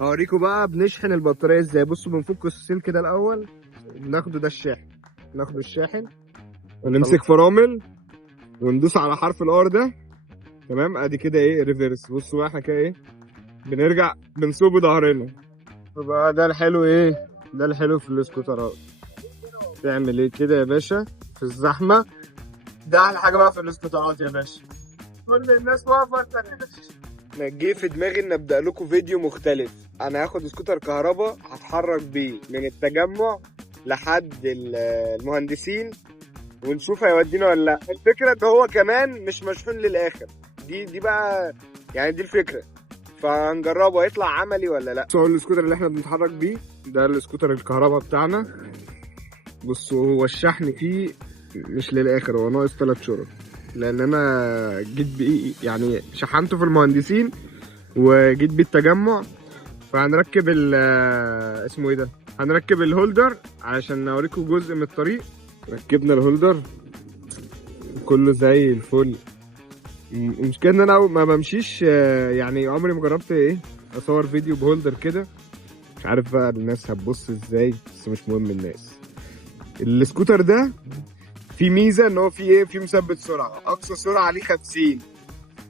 هوريكم بقى بنشحن البطارية ازاي. بصوا بنفك السلك كده الأول، بناخده ده الشاحن، ناخد الشاحن ونمسك فرامل وندوس على حرف الار ده. تمام، ادي كده ايه ريفيرس. بصوا بقى احنا كده ايه بنرجع بنسوق بظهرنا. فبقى ده الحلو ايه، ده الحلو في الاسكوترات. تعمل ايه كده يا باشا في الزحمة، ده احلى حاجة بقى في الاسكوترات يا باشا. كل الناس واقفة. انا جه في دماغي ان ابدا لكم فيديو مختلف. انا هاخد سكوتر كهرباء هتحرك بيه من التجمع لحد المهندسين ونشوف هيودينا ولا لا. الفكره ان هو كمان مش مشحون للاخر. دي بقى يعني دي الفكره، فهنجربه هيطلع عملي ولا لا. هو السكوتر اللي احنا بنتحرك بيه ده السكوتر الكهرباء بتاعنا. بصوا هو الشحن فيه مش للاخر، هو ناقص 3 شرط، لان انا جيت بيه يعني شحنته في المهندسين وجيت بيه التجمع. فهنركب ال اسمه ايه ده، هنركب الهولدر علشان اوريكم جزء من الطريق. ركبنا الهولدر كله زي الفل. المشكله ان انا ما بمشيش، يعني عمري ما جربت ايه اصور فيديو بهولدر كده. مش عارف بقى الناس هتبص ازاي، بس مش مهم الناس. السكوتر ده في ميزه ان هو في ايه، في مثبت سرعه، اقصى سرعه عليه 50.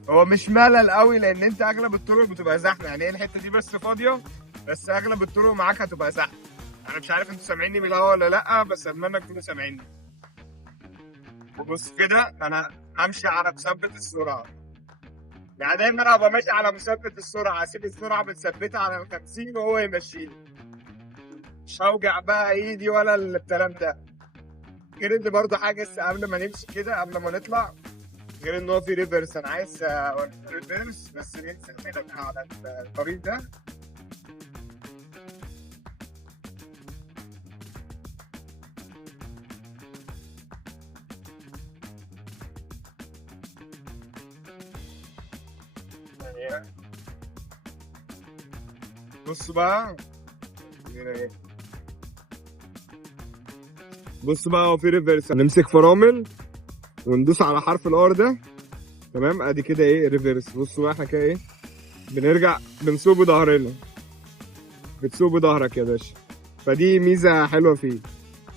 هو مش ملل قوي لان انت اغلب الطرق بتبقى زحمه، يعني ايه الحته دي بس فاضيه، بس اغلب الطرق معاك هتبقى زحمه. انا مش عارف انتوا سامعيني من الهوا ولا لا، بس اتمنى تكونوا سامعيني. وبص كده انا همشي على مثبت السرعه، يعني دايما ابقى ماشي على مثبت السرعه، اسيب السرعه متثبته على ال 50 وهو يمشيني. مش هوجع بقى ايدي ولا الكلام ده. غير ان برضه حاجه قبل ما نمشي كده، قبل ما نطلع، غير ان هو في ريفرس. انا عايز ريفرس بس ننزل كده على الطريق ده. بص بقى، بص بقى هو في ريفرس. نمسك فرامل وندوس على حرف الار ده. تمام، ادي كده ايه ريفرس. بصوا بقى احنا كده ايه بنرجع بنسوق بظهرنا. بتسوق بظهرك يا باشا، فدي ميزه حلوه فيه.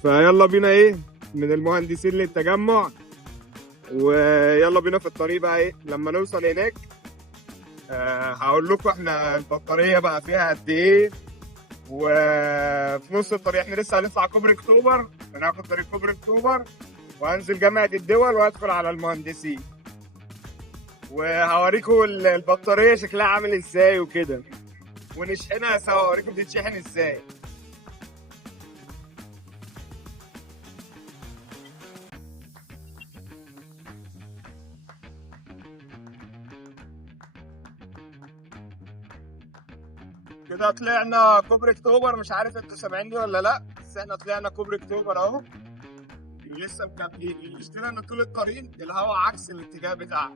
فيلا بينا ايه من المهندسين للتجمع، ويلا بينا في الطريق بقى ايه لما نوصل هناك. هقول لكم احنا البطاريه بقى فيها قد ايه. وفي نص الطريق احنا لسه هنطلع كوبري اكتوبر، هناخد طريق كوبري اكتوبر وهنزل جامعه الدول وهدخل على المهندسين، وهوريكم البطاريه شكلها عامل ازاي وكده، ونشحنها سوا اوريكم بتتشحن ازاي. كده طلعنا كوبري اكتوبر. مش عارف انتوا سامعيني ولا لا، بس احنا طلعنا كوبري اكتوبر اهو. لسه مكملين. المشكله ان طول الطريق الهواء عكس الاتجاه بتاعنا.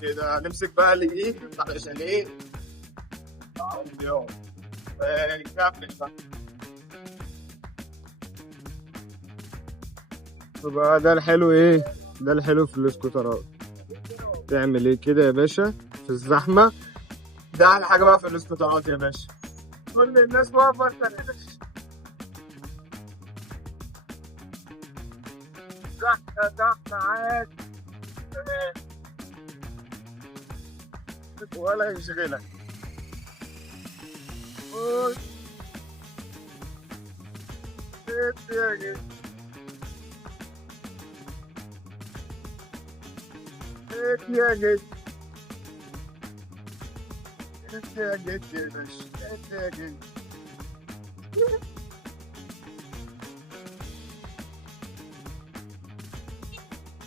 كده نمسك بقى الايه علشان ايه اليوم نكمل بقى. يبقى ده الحلو ايه، ده الحلو في الاسكوترات. تعمل ايه كده يا باشا في الزحمه، ده احلى حاجه بقى في الاسكوترات يا باشا. كل الناس واقفه زحمه عادي ولا يشغلك. يا جد يا جد يا باشا، يا جد.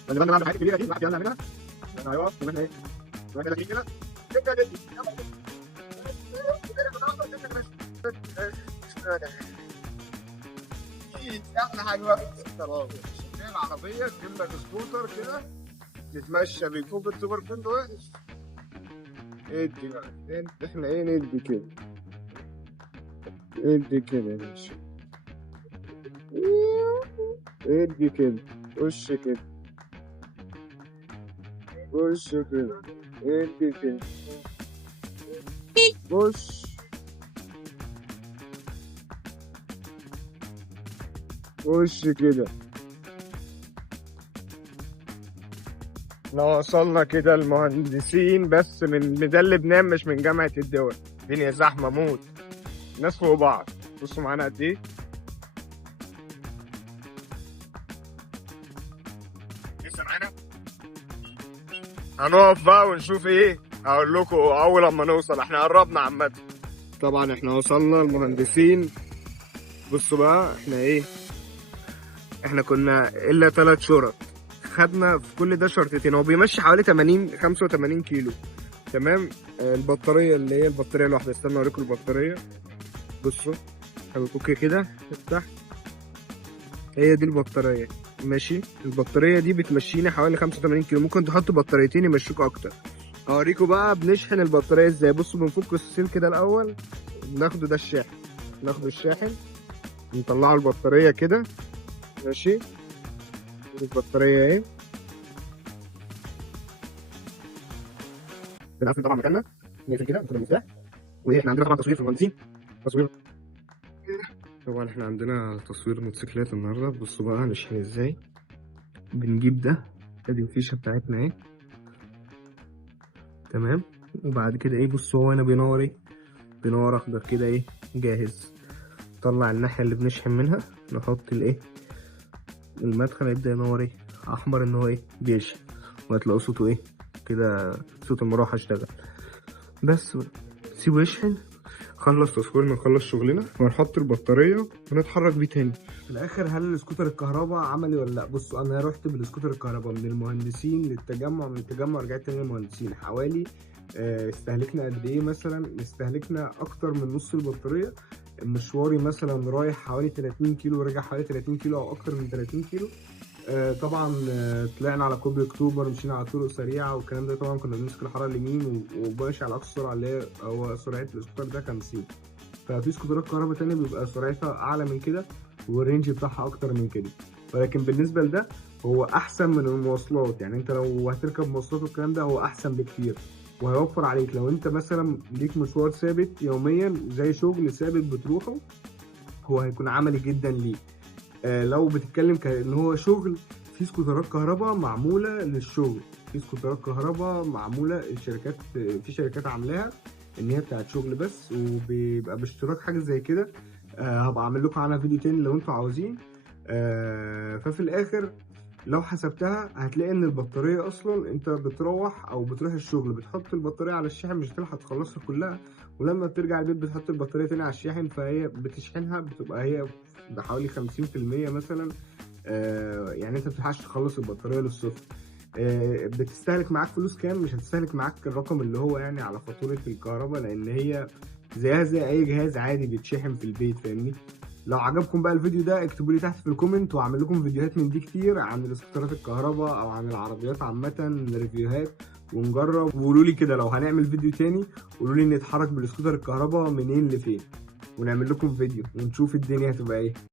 خلي بالنا بقى من الحاجات الكبيره دي الواحد يلا نعملها. ايوه كمان ايه كمان كده احلى حاجه بقى في السكوترات، شايفين العربيه تجيب لك سكوتر كده تتمشى بيه فوق السوبر كله وحش. ادي بقى احنا ايه ندي كده، ادي كده يا باشا، ادي كده وش كده، وش كده، ادي كده. خش كده. احنا وصلنا كده المهندسين بس من ميدان لبنان مش من جامعة الدول. الدنيا زحمة موت، الناس فوق بعض. بصوا معانا قد ايه. لسه معانا. هنقف بقى ونشوف ايه. هقول لكم اول لما نوصل. احنا قربنا عامة. طبعا احنا وصلنا المهندسين. بصوا بقى احنا ايه. احنا كنا الا 3 شرط، خدنا في كل ده شرطتين. هو بيمشي حوالي 85 كيلو. تمام. البطارية اللي هي البطارية الواحدة، استنى اوريكم البطارية. بصوا اوكي كده افتح. هي دي البطارية. ماشي. البطارية دي بتمشينا حوالي 85 كيلو. ممكن تحط بطاريتين يمشوكوا اكتر. هوريكم بقى بنشحن البطارية ازاي. بصوا بنفك السلك كده الاول، ناخده ده الشاحن. ناخده الشاحن نطلعه البطارية كده. ماشي. البطارية اهي. بنقفل طبعا مكاننا، نقفل كده نقفل المفتاح. واحنا عندنا طبعا تصوير في المهندسين. تصوير. طبعا احنا عندنا تصوير موتوسيكلات النهارده. بصوا بقى هنشحن ازاي. بنجيب ده، ادي الفيشه بتاعتنا اهي. تمام. وبعد كده ايه، بصوا هو هنا بينور ايه، بينور اخضر كده ايه، جاهز. نطلع الناحيه اللي بنشحن منها، نحط الايه المدخل، يبدا ينور ايه احمر ان هو ايه بيشحن. وهتلاقوا صوته ايه كده، صوت المروحه اشتغل. بس سيبه يشحن. خلص تصويرنا، نخلص شغلنا ونحط البطاريه ونتحرك بيه تاني. في الاخر هل السكوتر الكهرباء عملي ولا لا؟ بصوا انا رحت بالسكوتر الكهرباء من المهندسين للتجمع، من التجمع رجعت تاني للمهندسين. حوالي استهلكنا قد ايه مثلا؟ استهلكنا اكتر من نص البطاريه. مشواري مثلا رايح حوالي 30 كيلو وراجع حوالي 30 كيلو او اكتر من 30 كيلو. طبعا طلعنا على كوبري اكتوبر، مشينا على طرق سريعه والكلام ده. طبعا كنا بنمسك الحاره اليمين وماشي على اقصى سرعه اللي هو سرعه السكوتر ده 50. ففي سكوترات كهرباء تانية بيبقى سرعتها اعلى من كده والرينج بتاعها اكتر من كده. ولكن بالنسبه لده هو احسن من المواصلات. يعني انت لو هتركب مواصلات والكلام ده هو احسن بكتير، وهيوفر عليك. لو انت مثلا ليك مشوار ثابت يوميا زي شغل ثابت بتروحه، هو هيكون عملي جدا ليك. لو بتتكلم كان هو شغل، في سكوترات كهرباء معموله للشغل. في سكوترات كهرباء معموله الشركات، في شركات عاملاها ان هي بتاعت شغل بس، وبيبقى باشتراك حاجه زي كده. هبقى اعمل لكم عنها فيديو تاني لو انتوا عاوزين. ففي الاخر لو حسبتها هتلاقي ان البطاريه اصلا انت بتروح او بتروح الشغل بتحط البطاريه على الشاحن، مش هتلحق تخلصها كلها. ولما بترجع البيت بتحط البطاريه تاني على الشاحن، فهي بتشحنها بتبقى هي بحوالي 50% مثلا. يعني انت مبتلحقش تخلص البطاريه للصفر. بتستهلك معاك فلوس كام؟ مش هتستهلك معاك الرقم اللي هو يعني على فاتوره الكهرباء، لان هي زيها زي اي جهاز عادي بيتشحن في البيت، فاهمني. لو عجبكم بقى الفيديو ده اكتبوا لي تحت في الكومنت، واعمل لكم فيديوهات من دي كتير عن الاسكوترات الكهرباء او عن العربيات عامه، ريفيوهات ونجرب. وقولوا لي كده لو هنعمل فيديو تاني، قولوا لي نتحرك بالسكوتر الكهرباء منين لفين، ونعمل لكم فيديو ونشوف الدنيا هتبقى ايه.